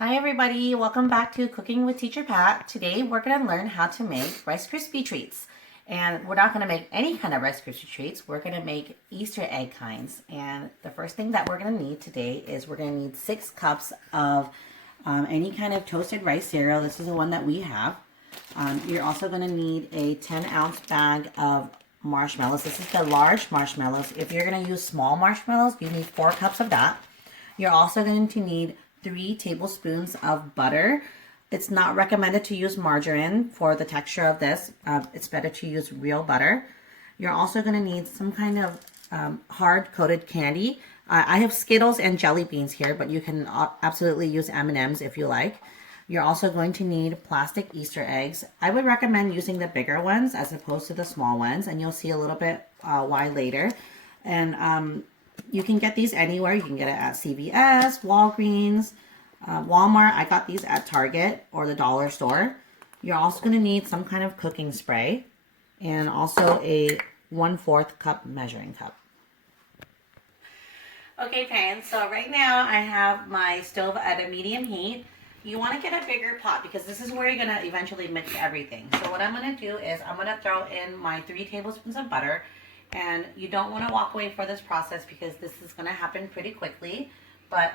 Hi everybody, welcome back to Cooking with Teacher Pat. Today we're going to learn how to make Rice Krispie treats. And we're not going to make any kind of Rice Krispie treats, we're going to make Easter egg kinds. And the first thing that we're going to need today is we're going to need 6 cups of any kind of toasted rice cereal. This is the one that we have. You're also going to need a 10-ounce bag of marshmallows. This is the large marshmallows. If you're going to use small marshmallows, you need 4 cups of that. You're also going to need 3 tablespoons of butter. It's not recommended to use margarine for the texture of this. It's better to use real butter. You're also going to need some kind of hard-coated candy. I have Skittles and jelly beans here, but you can absolutely use M&Ms if you like. You're also going to need plastic Easter eggs. I would recommend using the bigger ones as opposed to the small ones, and you'll see a little bit why later. And you can get these anywhere. You can get it at CVS, Walgreens, Walmart. I got these at Target or the dollar store. You're also going to need some kind of cooking spray and also a 1/4 cup measuring cup. Okay, parents, so right now I have my stove at a medium heat. You want to get a bigger pot because this is where you're going to eventually mix everything. So what I'm going to do is I'm going to throw in my 3 tablespoons of butter. And you don't want to walk away for this process because this is going to happen pretty quickly. But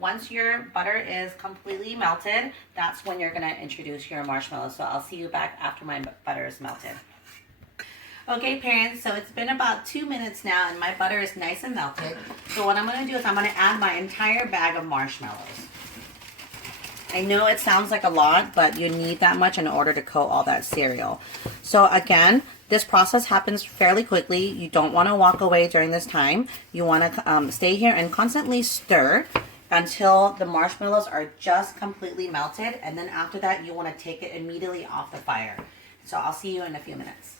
once your butter is completely melted, that's when you're going to introduce your marshmallows. So I'll see you back after my butter is melted. Okay, parents, so it's been about 2 minutes now and my butter is nice and melted. So what I'm going to do is I'm going to add my entire bag of marshmallows. I know it sounds like a lot, but you need that much in order to coat all that cereal. So again, this process happens fairly quickly. You don't want to walk away during this time. You want to stay here and constantly stir until the marshmallows are just completely melted. And then after that, you want to take it immediately off the fire. So I'll see you in a few minutes.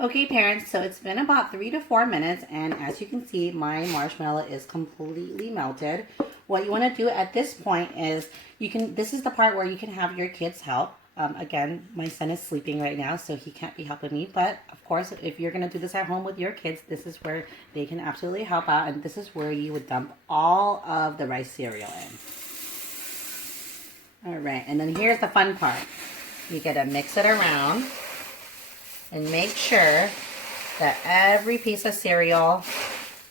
Okay, parents, so it's been about 3 to 4 minutes. And as you can see, my marshmallow is completely melted. What you want to do at this point is this is the part where you can have your kids help. Again, my son is sleeping right now, so he can't be helping me. But, of course, if you're going to do this at home with your kids, this is where they can absolutely help out. And this is where you would dump all of the rice cereal in. All right, and then here's the fun part. You got to mix it around and make sure that every piece of cereal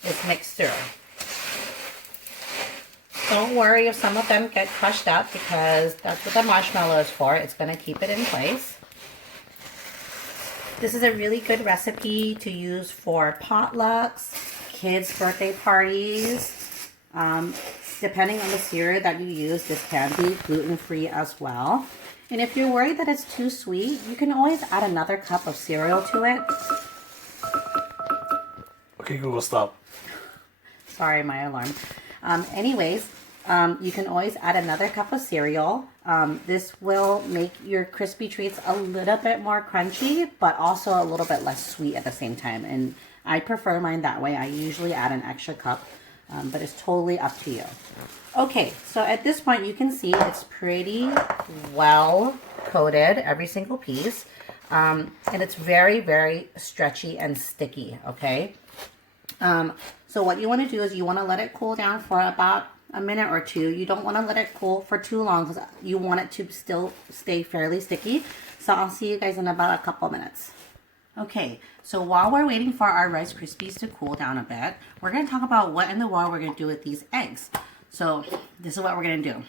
is mixed through. Don't worry if some of them get crushed up because that's what the marshmallow is for. It's going to keep it in place. This is a really good recipe to use for potlucks, kids' birthday parties. Depending on the cereal that you use, this can be gluten-free as well. And if you're worried that it's too sweet, you can always add another cup of cereal to it. Okay, Google, stop. Sorry, my alarm. Anyways, you can always add another cup of cereal. This will make your crispy treats a little bit more crunchy, but also a little bit less sweet at the same time. And I prefer mine that way. I usually add an extra cup, but it's totally up to you. Okay, so at this point you can see it's pretty well coated, every single piece. And it's very, very stretchy and sticky, okay? So what you want to do is you want to let it cool down for about a minute or two. You don't want to let it cool for too long because you want it to still stay fairly sticky. So I'll see you guys in about a couple minutes. Okay, so while we're waiting for our Rice Krispies to cool down a bit, we're going to talk about what in the world we're going to do with these eggs. So this is what we're going to do.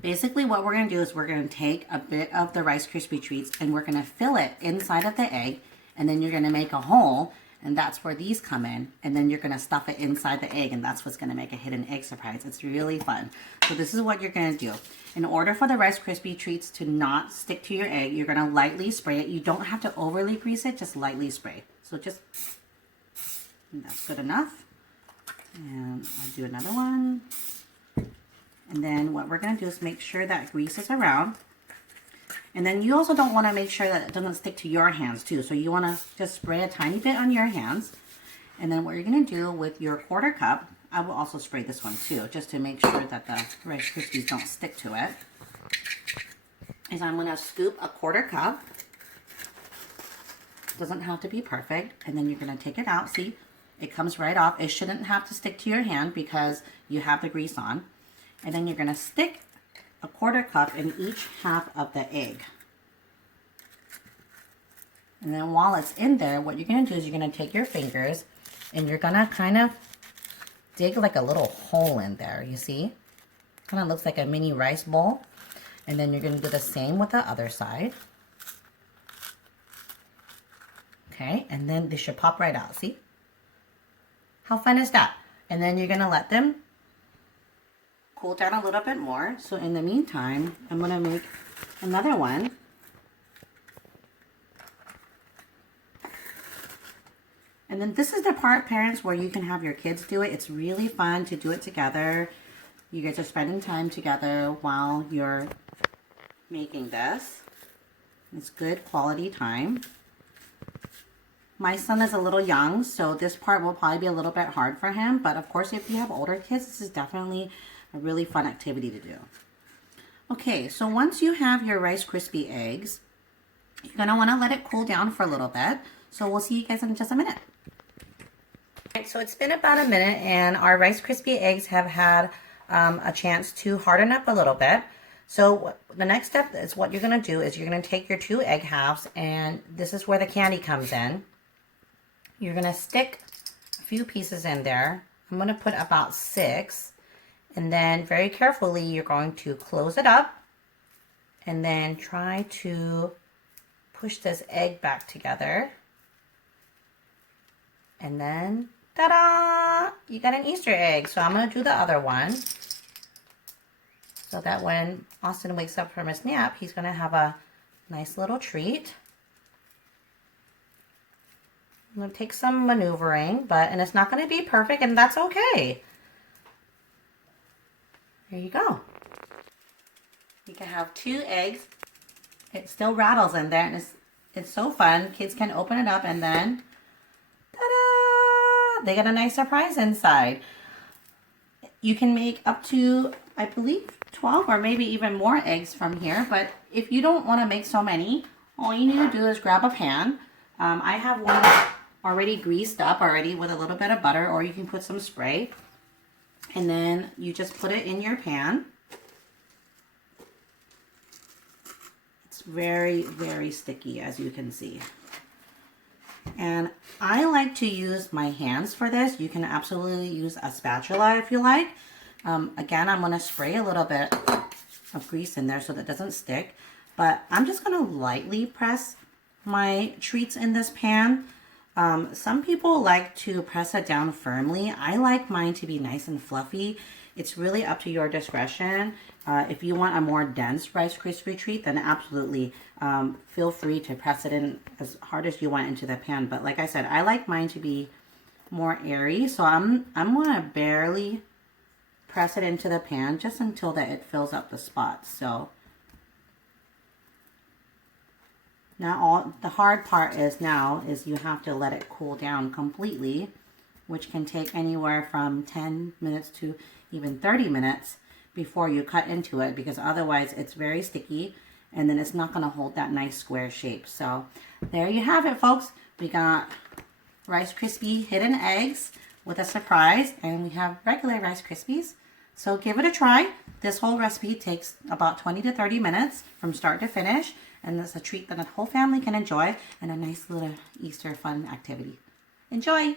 Basically what we're going to do is we're going to take a bit of the Rice Krispie treats and we're going to fill it inside of the egg, and then you're going to make a hole. And that's where these come in. And then you're going to stuff it inside the egg. And that's what's going to make a hidden egg surprise. It's really fun. So this is what you're going to do. In order for the Rice Krispie treats to not stick to your egg, you're going to lightly spray it. You don't have to overly grease it. Just lightly spray. So just, that's good enough. And I'll do another one. And then what we're going to do is make sure that grease is around. And then you also don't want to make sure that it doesn't stick to your hands too. So you want to just spray a tiny bit on your hands. And then what you're going to do with your 1/4 cup, I will also spray this one too, just to make sure that the Rice Krispies don't stick to it, is I'm going to scoop a 1/4 cup. Doesn't have to be perfect. And then you're going to take it out. See, it comes right off. It shouldn't have to stick to your hand because you have the grease on. And then you're going to stick a 1/4 cup in each half of the egg. And then while it's in there, what you're going to do is you're going to take your fingers and you're going to kind of dig like a little hole in there, you see? Kind of looks like a mini rice bowl. And then you're going to do the same with the other side. Okay, and then they should pop right out, see? How fun is that? And then you're going to let them cool down a little bit more. So in the meantime, I'm going to make another one. And then this is the part, parents, where you can have your kids do it. It's really fun to do it together. You guys are spending time together while you're making this. It's good quality time. My son is a little young, so this part will probably be a little bit hard for him. But of course, if you have older kids, this is definitely a really fun activity to do. Okay, so once you have your Rice Krispie eggs, you're going to want to let it cool down for a little bit. So we'll see you guys in just a minute. Alright, so it's been about a minute and our Rice Krispie eggs have had a chance to harden up a little bit. So the next step is what you're going to do is you're going to take your 2 egg halves, and this is where the candy comes in. You're going to stick a few pieces in there. I'm going to put about 6, and then very carefully you're going to close it up and then try to push this egg back together. And then, ta-da! You got an Easter egg. So I'm going to do the other one, so that when Austin wakes up from his nap, he's going to have a nice little treat. I'm going to take some maneuvering, and it's not going to be perfect, and that's okay. There you go. You can have 2 eggs. It still rattles in there, and it's so fun. Kids can open it up, and then, ta-da! They get a nice surprise inside. You can make up to, I believe, 12 or maybe even more eggs from here. But if you don't want to make so many, all you need to do is grab a pan. I have one already greased up already with a little bit of butter, or you can put some spray. And then you just put it in your pan. It's very, very sticky, as you can see. And I like to use my hands for this. You can absolutely use a spatula if you like. Again, I'm going to spray a little bit of grease in there so that it doesn't stick. But I'm just going to lightly press my treats in this pan. Some people like to press it down firmly. I like mine to be nice and fluffy. It's really up to your discretion. If you want a more dense Rice Krispie treat, then absolutely feel free to press it in as hard as you want into the pan. But like I said, I like mine to be more airy, so I'm gonna barely press it into the pan just until that it fills up the spots. So now the hard part is you have to let it cool down completely, which can take anywhere from 10 minutes to even 30 minutes before you cut into it, because otherwise it's very sticky and then it's not going to hold that nice square shape. So there you have it, folks. We got Rice Krispie hidden eggs with a surprise, and we have regular Rice Krispies. So give it a try. This whole recipe takes about 20 to 30 minutes from start to finish, and it's a treat that the whole family can enjoy and a nice little Easter fun activity. Enjoy!